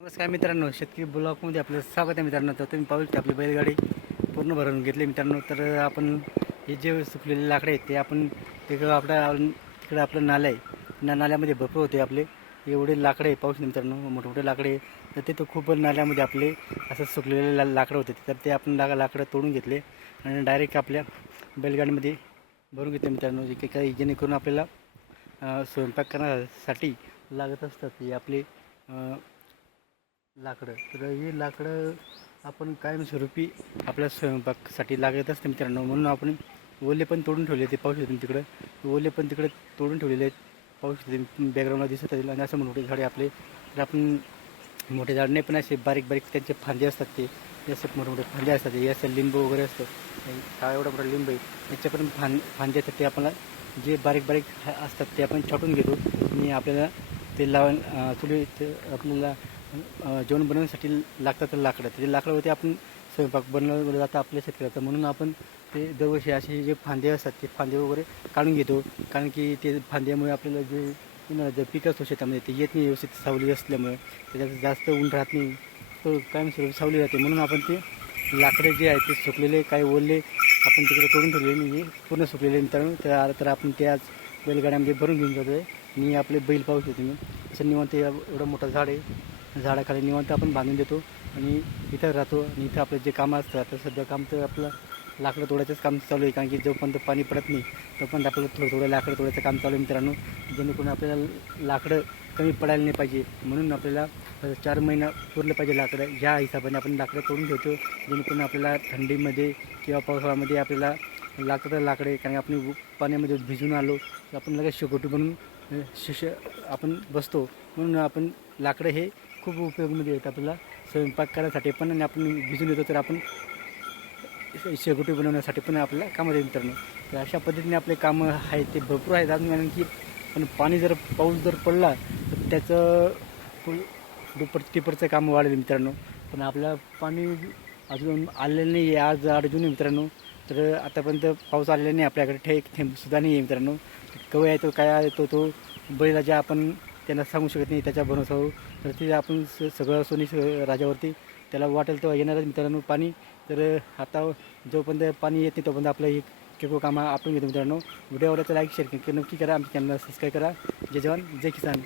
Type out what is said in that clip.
नमस्कार मित्रांनो, शेतकरी ब्लॉगमध्ये आपलं स्वागत आहे मित्रांनो. तर तुम्ही पाहू शकता आपली बैलगाडी पूर्ण भरून घेतली मित्रांनो. तर आपण हे जे सुकलेले लाकडे आहेत ते आपण तिकडं आपलं नालं आहे, नाल्यामध्ये भरपूर होते आपले एवढे लाकडे पाहू शकता मित्रांनो, मोठमोठे लाकडे. तर ते खूप नाल्यामध्ये आपले असं सुकलेले लाकडं होते. तर ते आपण लाकडं तोडून घेतले आणि डायरेक्ट आपल्या बैलगाडीमध्ये भरून घेतले मित्रांनो. जे काही जेणेकरून आपल्याला स्वयंपाक करण्यासाठी लागत असतात हे आपले लाकडं. तर ही लाकडं आपण कायमस्वरूपी आपल्या स्वयंपाकासाठी लागत असते मित्रांनो. म्हणून आपण ओले पण तोडून ठेवले, ते पाहू शकतो तिकडं ओले पण तिकडे तोडून ठेवलेले आहेत, पाहू शकतो बॅकग्राऊंडला दिसत आहे. आणि असं मोठे झाडे आपले, तर आपण मोठे झाड नाही पण असे बारीक बारीक त्यांचे फांदे असतात, ते असं मोठे मोठे फांदे असतात. हे असं लिंबू वगैरे असतं, हा एवढा मोठा लिंब आहे, त्याच्या पण फांदे असतात. ते आपल्याला जे बारीक बारीक असतात ते आपण छाटून घेतो आणि आपल्याला ते लावून चुली आपल्याला जेवण बनवण्यासाठी लागतात लाकडं. ते लाकडावरती आपण स्वयंपाक बनवलं जातं आपल्या शेतकऱ्याचं. म्हणून आपण ते दरवर्षी असे जे फांदे असतात ते फांदे वगैरे काढून घेतो, कारण की ते फांद्यामुळे आपल्याला जे पीक असतो शेतामध्ये ते येत नाही व्यवस्थित, सावली असल्यामुळे त्याच्यात जास्त ऊन राहत नाही, तो कायमस्वरूपी सावली राहते. म्हणून आपण ते लाकडं जे आहेत ते सुकलेले काही ओले आपण तिकडे तोडून ठेवले आणि पूर्ण सुकलेले मित्रांनो. तर आपण ते आज बैलगाड्यामध्ये भरून घेऊन जातो आहे. आणि आपले बैल पाहू शकतो तुम्ही, असं निवांत एवढं मोठं झाड आहे, झाडाखाली निवांत आपण बांधून देतो आणि इथं राहतो. आणि इथं आपलं जे कामं असतं, आता सध्या काम तर आपलं लाकडं तोडायचंच काम चालू आहे, कारण की जोपर्यंत पाणी पडत नाही तोपर्यंत आपल्याला थोडं थोडं लाकडं तोडायचं काम चालू आहे मित्रांनो. जेणेकरून आपल्याला लाकडं कमी पडायला नाही पाहिजे, म्हणून आपल्याला 4 महिना पुरलं पाहिजे लाकडं. ह्या हिशोबाने आपण लाकडं तोडून ठेवतो, जेणेकरून आपल्याला थंडीमध्ये किंवा पावसाळ्यामध्ये आपल्याला लागतात लाकडे. कारण आपण पाण्यामध्ये भिजून आलो तर आपण लगेच शेकोटी बनून आपण बसतो. म्हणून आपण लाकडं हे खूप उपयोगामध्ये येतात आपल्याला स्वयंपाक करायसाठी पण, आणि आपण भिजून येतो तर आपण शेकोटी बनवण्यासाठी पण आपल्याला कामात येईल मित्रांनो. तर अशा पद्धतीने आपले कामं आहेत ते भरपूर आहेत अजून. कारण की पण पाऊस जर पडला तर त्याचं दुप्पट तिप्पटचं काम वाढेल मित्रांनो. पण आपल्याला पाणी अजून आलेलं नाही आहे, आज 8 जून आहे मित्रांनो. तर आतापर्यंत पाऊस आलेला नाही आपल्याकडे, एक थेंबसुद्धा नाही आहे मित्रांनो. केव्हा येतो काय येतो तो बैलाच्या आपण त्यांना सांगू शकत नाही त्याच्या भरोसावर. तर ते आपण सगळं सोनी राजावरती त्याला वाटेल तेव्हा येणारच मित्रांनो पाणी. तर आता जोपर्यंत पाणी येत नाही तोपर्यंत आपलं एक किरकोळ कामं आपण घेतो मित्रांनो. व्हिडिओ आवडला तर लाईक शेअर नक्की करा, आमच्या चॅनलला सबस्क्राईब करा. जय जवान जय किसान.